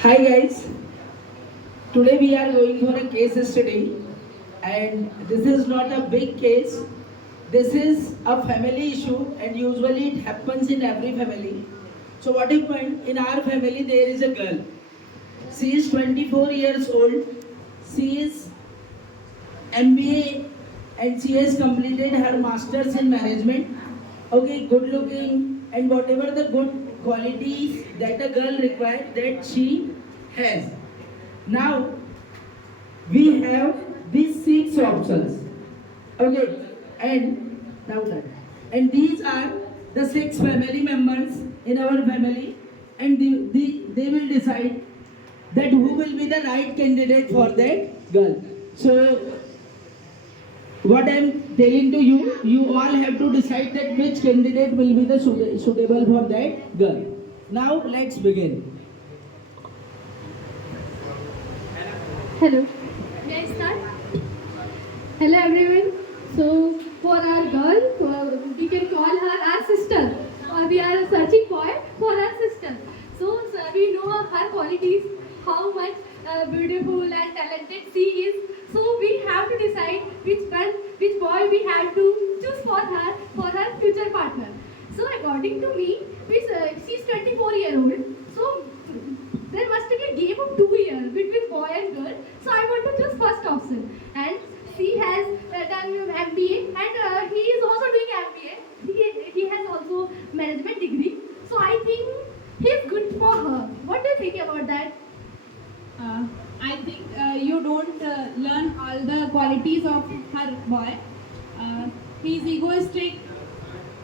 Hi guys, today we are going for a case study and this is not a big case. This is a family issue and usually it happens in every family. So what happened in our family there is a girl. She is 24 years old. She is MBA and she has completed her masters in management. Okay, good looking and whatever the good qualities that a girl requires that she has. Now we have these six options. Okay, and now that. And these are the six family members in our family, and they will decide that who will be the right candidate for that girl. So what I am telling to you, you all have to decide that which candidate will be the suitable for that girl. Now let's begin. Hello. May I start? Hello everyone. So for our girl, we can call her our sister. We are searching for her sister. So we know her qualities, how much beautiful and talented she is. So we have to decide which boy we have to choose for her future partner. So according to me, she's 24-year-old. So there must be a gap of 2 years between boy and girl. So I want to choose first option. And she has done MBA and he is also doing MBA. He has also management degree. So I think he's good for her. What do you think about that? I think you don't learn all the qualities of her boy. He's egoistic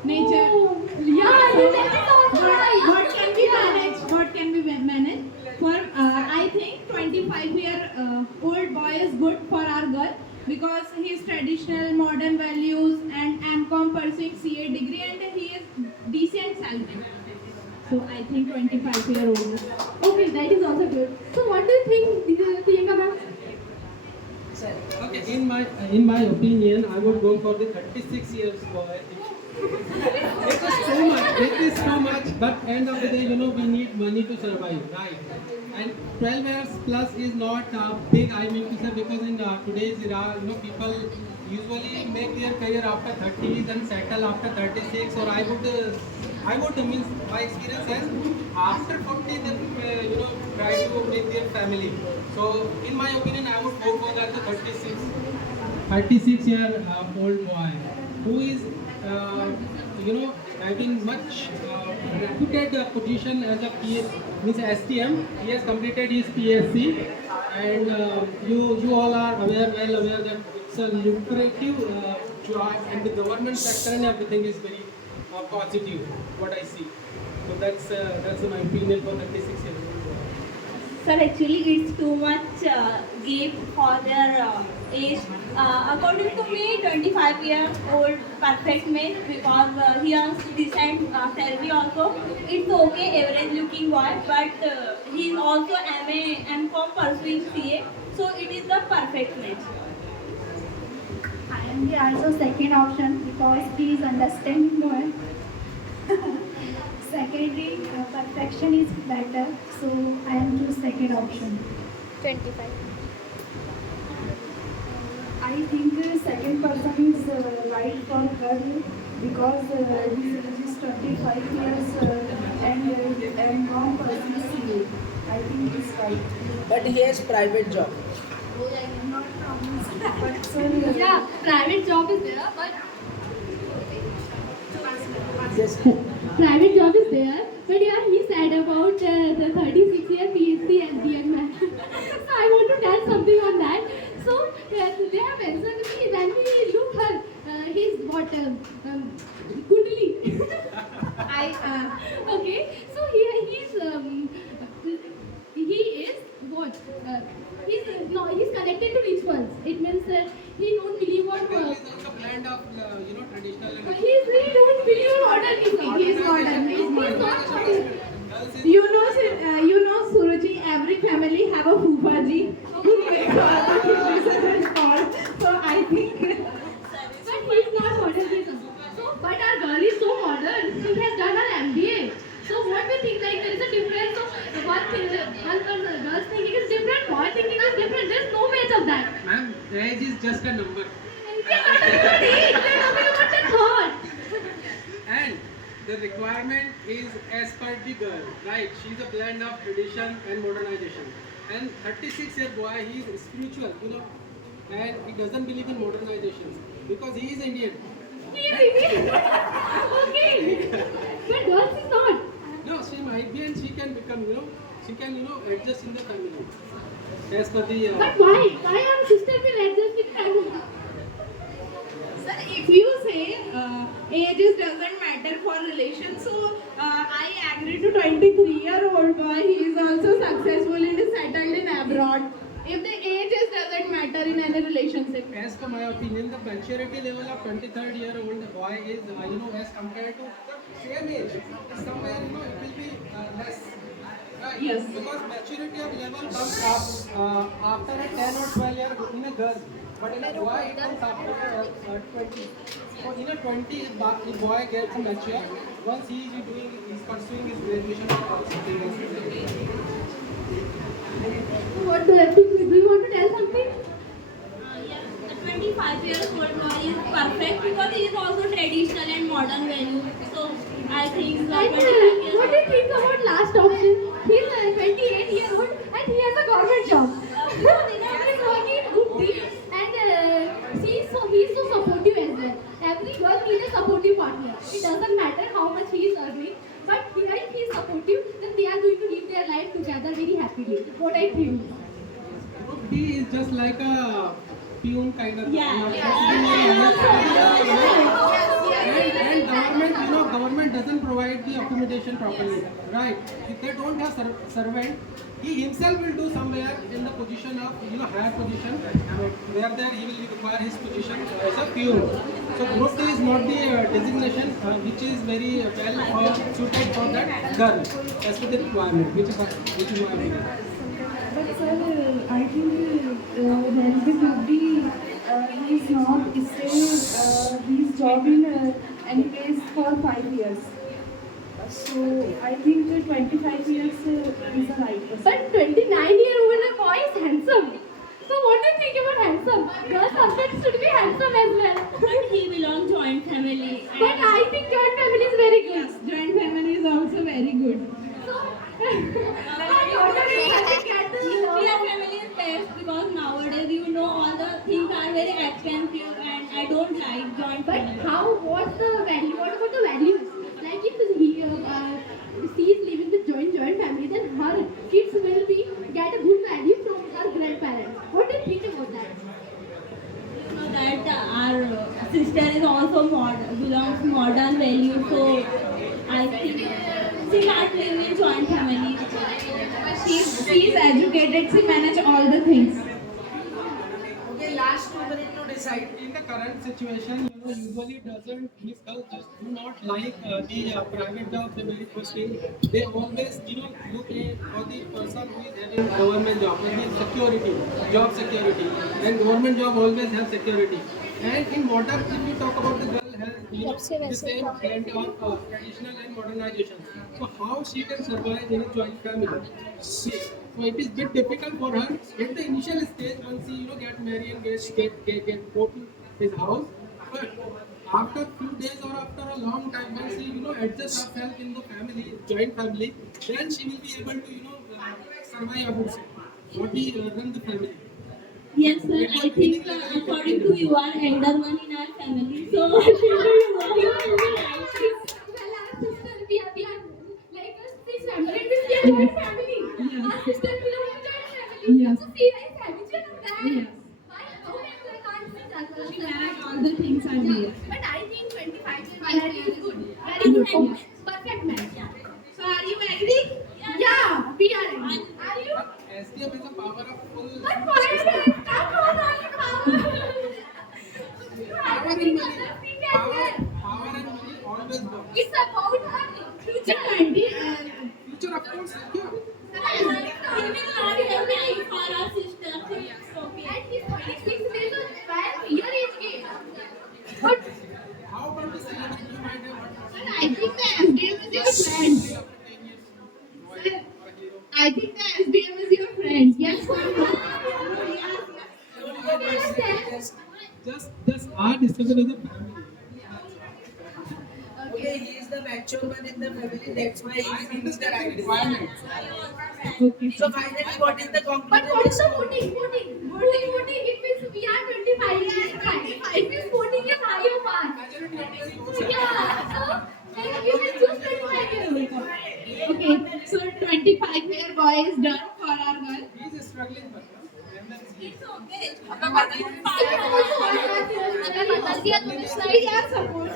nature. Oh, yeah, So, that is also right. what can be managed? What can be managed? For I think 25-year-old boy is good for our girl because he is traditional, modern values, and MCom pursuing CA degree, and he is decent salary. So I think 25-year-old. Okay, that is also good. So what do you think, Priyanka ma'am? Okay, in my opinion, I would go for the 36 years boy. It is too much. It is too much. But end of the day, we need money to survive, right? And 12 years plus is not big. I mean to say because in today's era, people usually make their career after 30s and settle after 36. Or I would means my experience says after 40 they try to make their family. So in my opinion, I would go for that the 36-year-old boy who is having much reputed position as a means STM. He has completed his PSC, and you all are well aware that it's a lucrative job, and the government sector and everything is very positive. What I see, so that's my opinion for 36 years. Sir, actually it's too much gap for their age. According to me, 25-year-old perfect male because he has decent salary also. It's okay, average looking boy, but he is also MCom pursuing CA, so it is the perfect match. I am the also second option because he is understanding more. Secondly, perfection is better, so I am choose second option. 25. I think the second person is right for her because his age is 25 years and non person CA. I think it's right. But he has private job. Not promise, but so Yeah, private job is there, but Yes. private job is there. But yeah, he said about the 36-year PhD SDN man. So I want to tell something on that. So they have mentioned me when we look her, he's what Kundali. Okay. So he is what he's connected to rituals. It means he don't believe on. There is also blend of traditional and He don't believe in modern. He is modern. He's not modern. You know, Suruchi, every family have a Fufaji. So I think But he's not modern. So, but one person, girls thinking is different, boy thinking is different. There's no match of that. Ma'am, age is just a number. We are not talking about age, we are talking about the thought. And the requirement is as per the girl, right? She's a blend of tradition and modernization. And 36-year boy, he is spiritual, and he doesn't believe in modernization because he is Indian. Okay. But girls is not. No, she might be and she can become, she can, adjust in the family. As per the. But why? Why our sister will adjust with family? Sir, if you say ages doesn't matter for relations, so I agree to 23-year-old boy. He is also successful and is settled in abroad. If the ages doesn't matter in any relationship. As per my opinion, the maturity level of 23rd-year-old boy is, as compared to the same age, somewhere, it will be less. Right? Yes. Because maturity of level comes after a 10 or 12 year in a girl, but in a boy it comes after 20. So in a 20, if the boy gets mature, once he is pursuing his graduation or something else. What do you want to tell something? Yes, the 25-year-old boy is perfect because he is also traditional and modern value. So I think the And 25 years what do you think about last option? He's a 28-year-old and he has a government job. He's working in good deeds and he's so supportive as well. Every girl needs a supportive partner. It doesn't matter how much he is earning, but if he is supportive, then they are going to live their life together very happily. What I think. Group D is just like a peon kind of. Yeah. And government doesn't provide the accommodation properly, right? If they don't have servant, he himself will do somewhere in the position of higher position, where there he will require his position as a peon. So group D is not the designation which is very well suited for that girl as per the requirement, which is my opinion. But sir, I think Railway Group he is not stay his job in any case for 5 years. So I think 25 years is the right person. But 29-year-old boy is handsome. So what do you think about handsome? Girls husbands should be handsome as well. but he belongs joint family. But I think joint family is very good. Yes, joint family is also very good. So, what do you think? Nuclear family is best because nowadays all the things are very expensive and I don't like joint But family. what's the value? What about the values? Like if she is living with joint family, then her kids will get a good value from her grandparents. What do you think about that? That our sister is also belongs modern value, so I think she can't live in joint family. She is educated. She manage all the things. Okay, last 2 minutes to decide. In the current situation, usually doesn't these girls just do not like the private job. The very first thing they always look for the person who is having government job, maybe security, job security, and government job always has security. And in modern, if you talk about the girl has the same blend of traditional and modernization. So how she can survive in a joint family? So it is bit difficult for her at the initial stage once she get married and go to his house. But after few days or after a long time, once she adjust herself in the family, joint family, then she will be able to survive. I would say, not be run the family. Yes, sir. I think according to you are elder one in our family, so what do you want to Well, our sister, we are like this family, and we are joint family. Our sister belongs to joint family. Yes. So she is habitual of that. Yes. Why? How can I can't see that? She manage all the things and here. But I think 25 years is good. Very good. Perfect match. So are you agree? Yeah, we are. Are you? SDM is a power of full. But why? Stop on only power. Power and money. Power and money always work. It's about her future. Future, of course, yeah. We will not have time for our sister. Okay. And he's 26 days old. 12 year age gap. But How about the celebrity you might have heard? I think the SDM is your friend. I think discussion as a family. Okay, he is the mature one in the family. That's why he thinks the right requirements. Okay. So finally, what is the But conclusion? what is the voting? Voting. It means we are 25 years high. It means voting is high of ours. Yeah. So you can choose 25 years. Okay, so 25-year boy is done for our girl. He is struggling for now. It's okay. We are support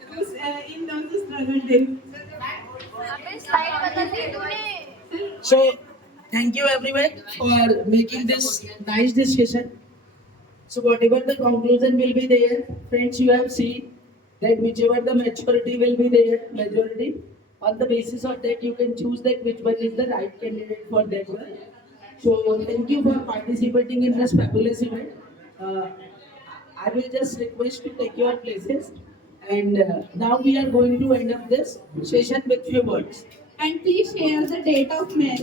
because in those struggle days. So, thank you everyone for making this nice discussion. So, whatever the conclusion will be there, friends, you have seen that whichever the maturity will be there, majority, on the basis of that, you can choose that which one is the right candidate for that one. So, thank you for participating in this fabulous event. Uh, I will just request to take your places. And now we are going to end up this session with few words. And please share the date of marriage.